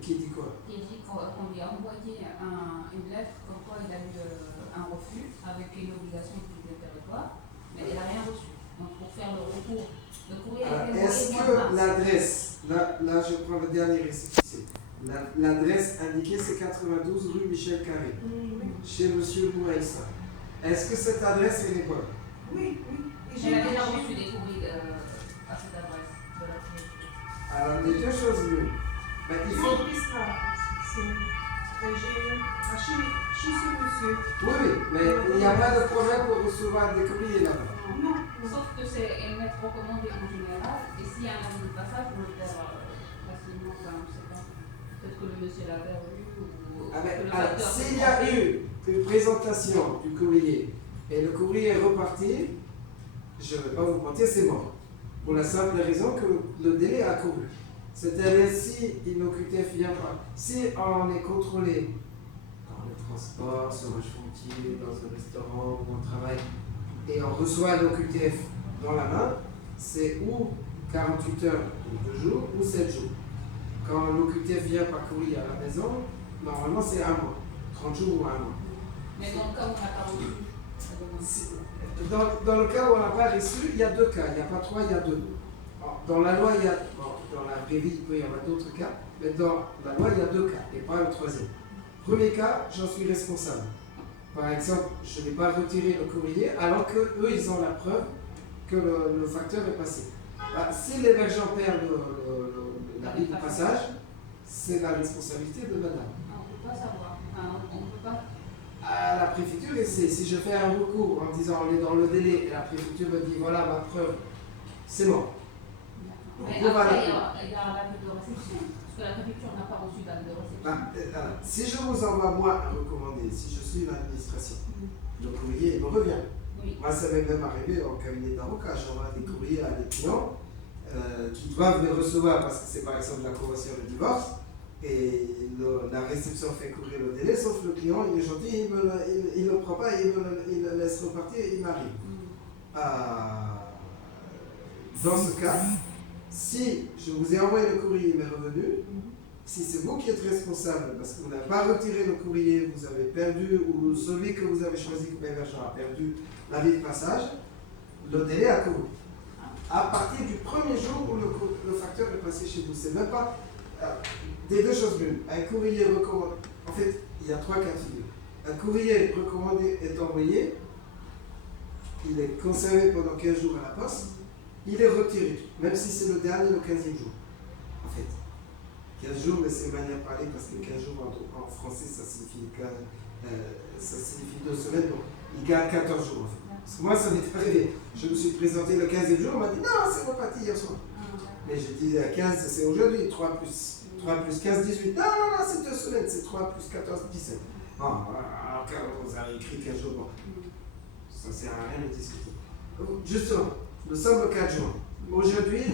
Qui dit quoi? Qui dit qu'on lui a envoyé une lettre comme quoi il a eu un refus avec une obligation de territoire, mais il n'a rien reçu. Donc pour faire le recours, le courrier a été envoyé. Est-ce que l'adresse, là je prends le dernier récépissé, l'adresse indiquée c'est 92 rue Michel Carré, chez Monsieur Mouaïssa. Est-ce que cette adresse est bonne? Oui, oui. Elle a déjà reçu des courriers à cette adresse de la préfecture. Alors, les deux choses l'une. Ben, il faut. Chez ce monsieur. Oui, mais il n'y a pas de problème pour recevoir des courriers là-bas. Non. Sauf que c'est une lettre recommandée en général, et s'il y a un avis de passage, on le perd facilement, enfin, je ne sais pas. Peut-être que le monsieur l'avait vu ou. Alors, s'il y a eu une présentation du courrier et le courrier est reparti, je ne vais pas vous mentir, c'est mort. Pour la simple raison que le délai a couru. C'est-à-dire, si une OQTF vient pas, si on est contrôlé dans le transport, sur un chantier, dans un restaurant où on travaille, et on reçoit l'OQTF dans la main, c'est ou 48 heures ou 2 jours, ou 7 jours. Quand l'OQTF vient par courrier à la maison, normalement c'est 1 mois, 30 jours ou 1 mois. Mais dans le cas où on n'a pas reçu. Dans le cas où on n'a pas reçu, il y a 2 cas, il n'y a pas 3, il y a 2. Dans la loi, il y a, dans la vraie vie, il peut y avoir d'autres cas, mais dans la loi, il y a 2 cas, et pas le troisième. Premier cas, j'en suis responsable. Par exemple, je n'ai pas retiré le courrier alors qu'eux, ils ont la preuve que le facteur est passé. Si l'hébergeur perd l'avis de passage, c'est la responsabilité de madame. On ne peut pas savoir. On ne peut pas. À la préfecture, si je fais un recours en disant on est dans le délai et la préfecture me dit voilà ma preuve, c'est mort. Mais après, il y a l'acte de réception, parce que la préfecture n'a pas reçu d'acte de réception. Si je vous envoie moi un recommandé, si je suis l'administration, le courrier il me revient. Oui. Moi, ça m'est même arrivé en cabinet d'avocat, j'envoie des courriers à des clients qui doivent les recevoir parce que c'est par exemple la convention de divorce. Et la réception fait courir le délai, sauf le client, il est gentil, il ne le prend pas, il le laisse repartir et il m'arrive. Dans ce cas, si je vous ai envoyé le courrier, il m'est revenu, si c'est vous qui êtes responsable, parce que vous n'avez pas retiré le courrier, vous avez perdu, ou celui que vous avez choisi comme hébergeur a perdu l'avis de passage, le délai a couru. À partir du premier jour où le facteur est passé chez vous, c'est même pas... des deux choses l'une. Un courrier recommandé, en fait, il y a 3 cas de figure. Un courrier recommandé est envoyé, il est conservé pendant 15 jours à la poste, il est retiré, même si c'est le dernier, le 15e jour. En fait, 15 jours, mais c'est une manière de parler parce que 15 jours en français, ça signifie 2 semaines, donc il garde 14 jours en fait. Parce que moi, ça m'est arrivé. Je me suis présenté le 15e jour, on m'a dit non, c'est reparti hier soir. Mais j'ai dit 15, c'est aujourd'hui, 3 plus 15, 18. Non, c'est 2 semaines, c'est 3 plus 14, 17. Bon, alors quand vous avez écrit 15 jours, bon, ça ne sert à rien de discuter. Justement, nous sommes le 4 juin. Aujourd'hui,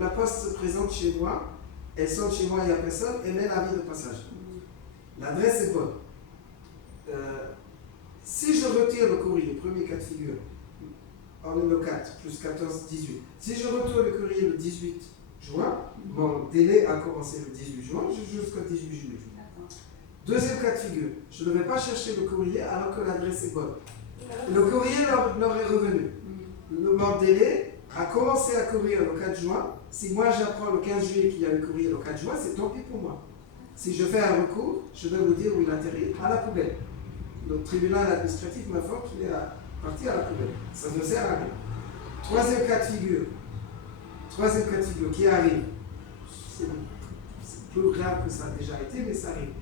la poste se présente chez moi, elle sonne chez moi, il n'y a personne, elle met l'avis de passage. L'adresse est bonne. Si je retire le courrier, premier cas de figure, on est le 4, plus 14, 18. Si je retire le courrier le 18 juin, mon délai a commencé le 18 juin jusqu'au 18 juillet. Deuxième cas de figure, je ne vais pas chercher le courrier alors que l'adresse est bonne. Le courrier leur est revenu. Mon délai a commencé à courir le 4 juin. Si moi j'apprends le 15 juillet qu'il y a le courrier le 4 juin, c'est tant pis pour moi. Si je fais un recours, je vais vous dire où il atterrit, à la poubelle. Le tribunal administratif m'informe qu'il est parti à la poubelle. Ça ne sert à rien. Troisième cas de figure qui arrive, c'est plus grave que ça a déjà été, mais ça arrive.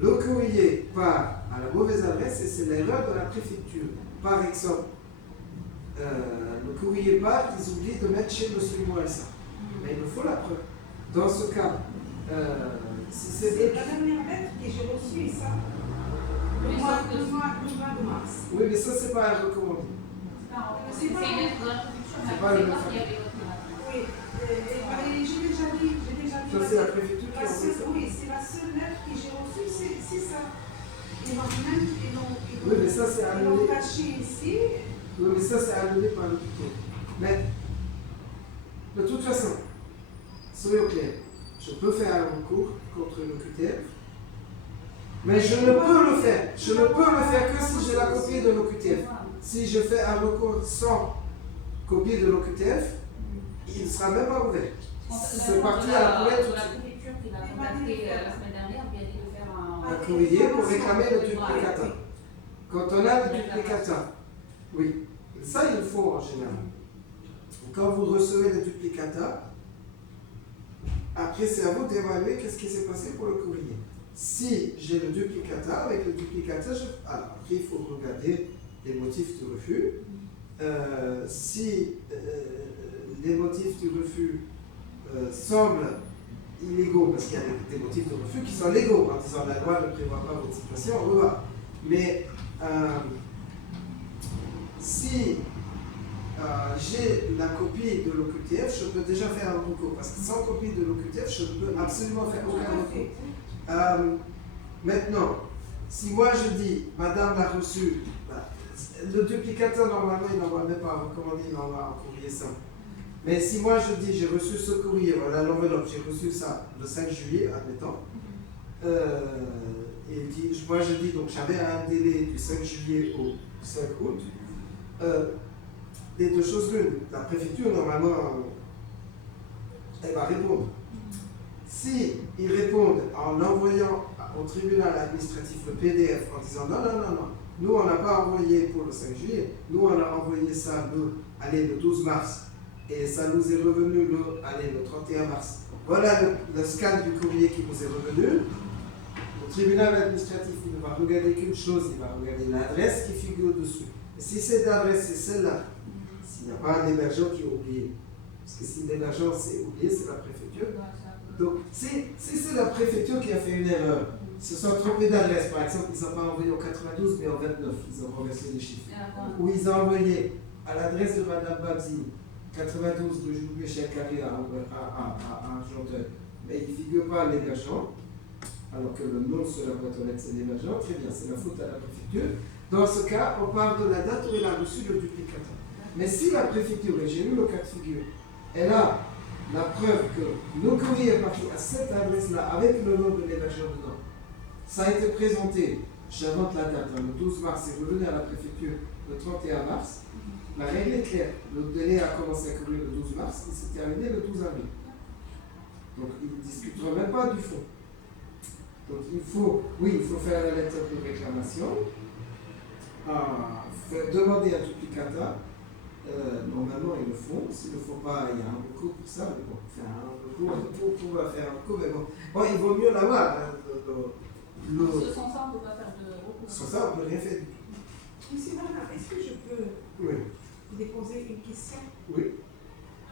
Le courrier part à la mauvaise adresse et c'est l'erreur de la préfecture. Par exemple, le courrier part, ils oublient de mettre chez M. Mouassa. Mais il me faut la preuve. Dans ce cas, si c'est la dernière lettre que j'ai reçue, ça. Le mois de mars. Oui, mais ça, c'est pas un recommandé. C'est une lettre de la préfecture, c'est pas le oui, j'ai déjà dit. Ça, c'est la préfecture qui a envoyé ça. Oui, c'est la seule lettre que j'ai reçue, c'est ça. Ils l'ont oui, mais ça, c'est annulé. caché ici. Oui, mais ça, c'est annulé par l'hôpital. Mais, de toute façon, soyons clairs. je peux faire un recours contre l'OQTF, mais je ne peux le faire. Je ne peux le faire que si j'ai la copie de l'OQTF. Si je fais un recours sans copie de l'OQTF, il ne sera même pas ouvert. C'est parti à la poubelle tout de La suite. préfecture qui l'a contacté la semaine dernière, lui a dit de faire Un courrier pour réclamer le duplicata. Quand on a le duplicata, oui, ça il faut en général. Quand vous recevez le duplicata, après c'est à vous d'évaluer qu'est-ce qui s'est passé pour le courrier. Si j'ai le duplicata, avec le duplicata, alors après il faut regarder les motifs du refus. Si les motifs du refus semblent illégaux, parce qu'il y a des motifs de refus qui sont légaux, en disant la loi ne prévoit pas votre situation, on revoit. Mais si j'ai la copie de l'OQTF, je peux déjà faire un recours, parce que sans copie de l'OQTF, je ne peux absolument faire aucun recours. Maintenant, si moi je dis, madame l'a reçu, le duplicateur normalement il n'envoie même pas recommandé, il envoie un courrier simple. Mais si moi je dis, j'ai reçu ce courrier, voilà l'enveloppe, j'ai reçu ça le 5 juillet, admettons, et moi je dis, donc j'avais un délai du 5 juillet au 5 août, les deux choses l'une, la préfecture normalement, elle va répondre. Si ils répondent en envoyant au tribunal administratif le PDF en disant non, nous on n'a pas envoyé pour le 5 juillet, nous on a envoyé ça le 12 mars et ça nous est revenu le 31 mars. Voilà le scan du courrier qui vous est revenu. Le tribunal administratif il ne va regarder qu'une chose, il va regarder l'adresse qui figure dessus. Et si cette adresse c'est celle-là, s'il n'y a pas un hébergeur qui a oublié, parce que si l'hébergeur s'est oublié, c'est la préfecture. Donc, si c'est la préfecture qui a fait une erreur, ils se sont trompés d'adresse, par exemple, ils n'ont pas envoyé au 92 mais au 29, ils ont renversé les chiffres. Ou ils ont envoyé à l'adresse de Madame Babzi, 92 rue Michel Carré à Argenteuil, mais il ne figure pas l'hébergeur, alors que le nom sur la boîte aux lettres c'est l'hébergeur, très bien, c'est la faute à la préfecture. Dans ce cas, on parle de la date où elle a reçu le duplicateur. Mais si la préfecture, et j'ai eu le cas de figure, elle a la preuve que nos courriers est parti à cette adresse-là avec le nom de l'hébergeur dedans, ça a été présenté, j'invente la date, le 12 mars, c'est revenu à la préfecture le 31 mars, la règle est claire, le délai a commencé à courir le 12 mars, il s'est terminé le 12 avril. Donc ils ne discuteront même pas du fond. Donc il faut faire la lettre de réclamation, demander un duplicata. Normalement ils le font, s'il ne le font pas, il y a un recours pour ça, mais bon, faire un recours pour pouvoir faire un recours, mais bon, il vaut mieux l'avoir. Sans ça, on ne peut pas faire de recours. Sans ça, on ne peut rien faire. Monsieur Varna, est-ce que je peux vous déposer une question? Oui.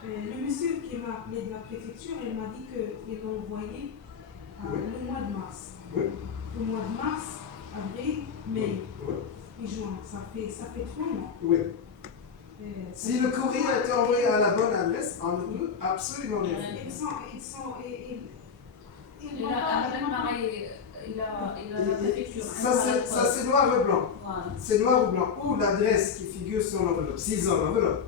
Le monsieur qui m'a appelé de la préfecture, il m'a dit qu'il l'a envoyé le mois de mars. Oui. Le mois de mars, avril, mai et juin. Ça fait 3 mois. Oui. Si le courrier a été envoyé à la bonne adresse, on ne peut absolument rien faire. La préfecture. Ça c'est noir ou blanc. Voilà. C'est noir ou blanc. Ou l'adresse qui figure sur l'enveloppe. S'ils ont l'enveloppe.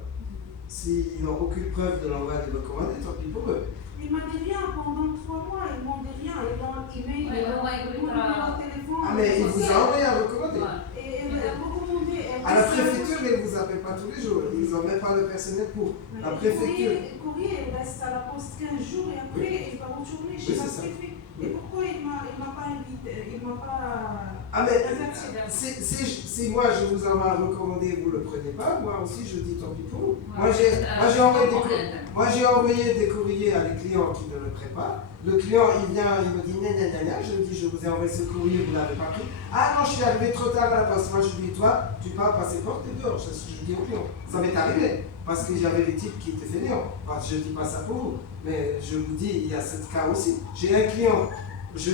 S'ils n'ont aucune preuve de l'envoi des recommandés, tant pis pour eux. Ils m'ont dit rien pendant 3 mois, ils m'ont dit rien. Ils m'ont email, ils m'ont téléphone. Ah mais il vous a envoyé un recommandé. Et recommandé. À la préfecture, ils ne vous appellent pas tous les jours. Ils n'ont même pas le personnel pour. La préfecture. Le courrier reste à la poste 15 jours et après il va retourner chez la préfecture. Et pourquoi il ne m'a pas invité? Il m'a pas. Ah mais si moi je vous envoie un recommandé, vous ne le prenez pas, moi aussi je dis tant pis pour vous. Moi j'ai envoyé des courriers à des clients qui ne le prennent pas. Le client il vient, il me dit je lui dis je vous ai envoyé ce courrier, vous ne l'avez pas pris. Ah non, je suis arrivé trop tard à la poste. Moi je lui dis toi, tu pars passer porte et dehors. Je dis au client. Ça m'est arrivé parce que j'avais des types qui étaient fainéants. Je ne dis pas ça pour vous, mais je vous dis, il y a ce cas aussi. J'ai un client, je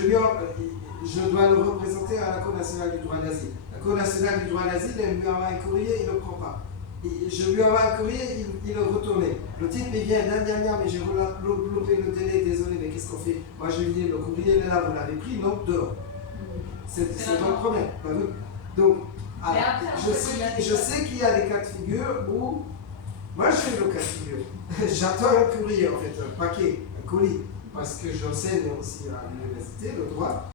dois le représenter à la Cour nationale du droit d'asile. La Cour nationale du droit d'asile, elle lui envoie un courrier, il ne le prend pas. Je lui envoie un courrier, il le retourne. Le type il vient, mais j'ai loupé le délai, désolé, mais qu'est-ce qu'on fait? Moi je lui dis, le courrier il est là, vous l'avez pris, non, dehors. C'est votre problème. Donc, je sais qu'il y a des cas de figure où, moi j'ai eu le cas de figure. J'attends un courrier en fait, un paquet, un colis. parce que j'enseigne aussi à l'université le droit.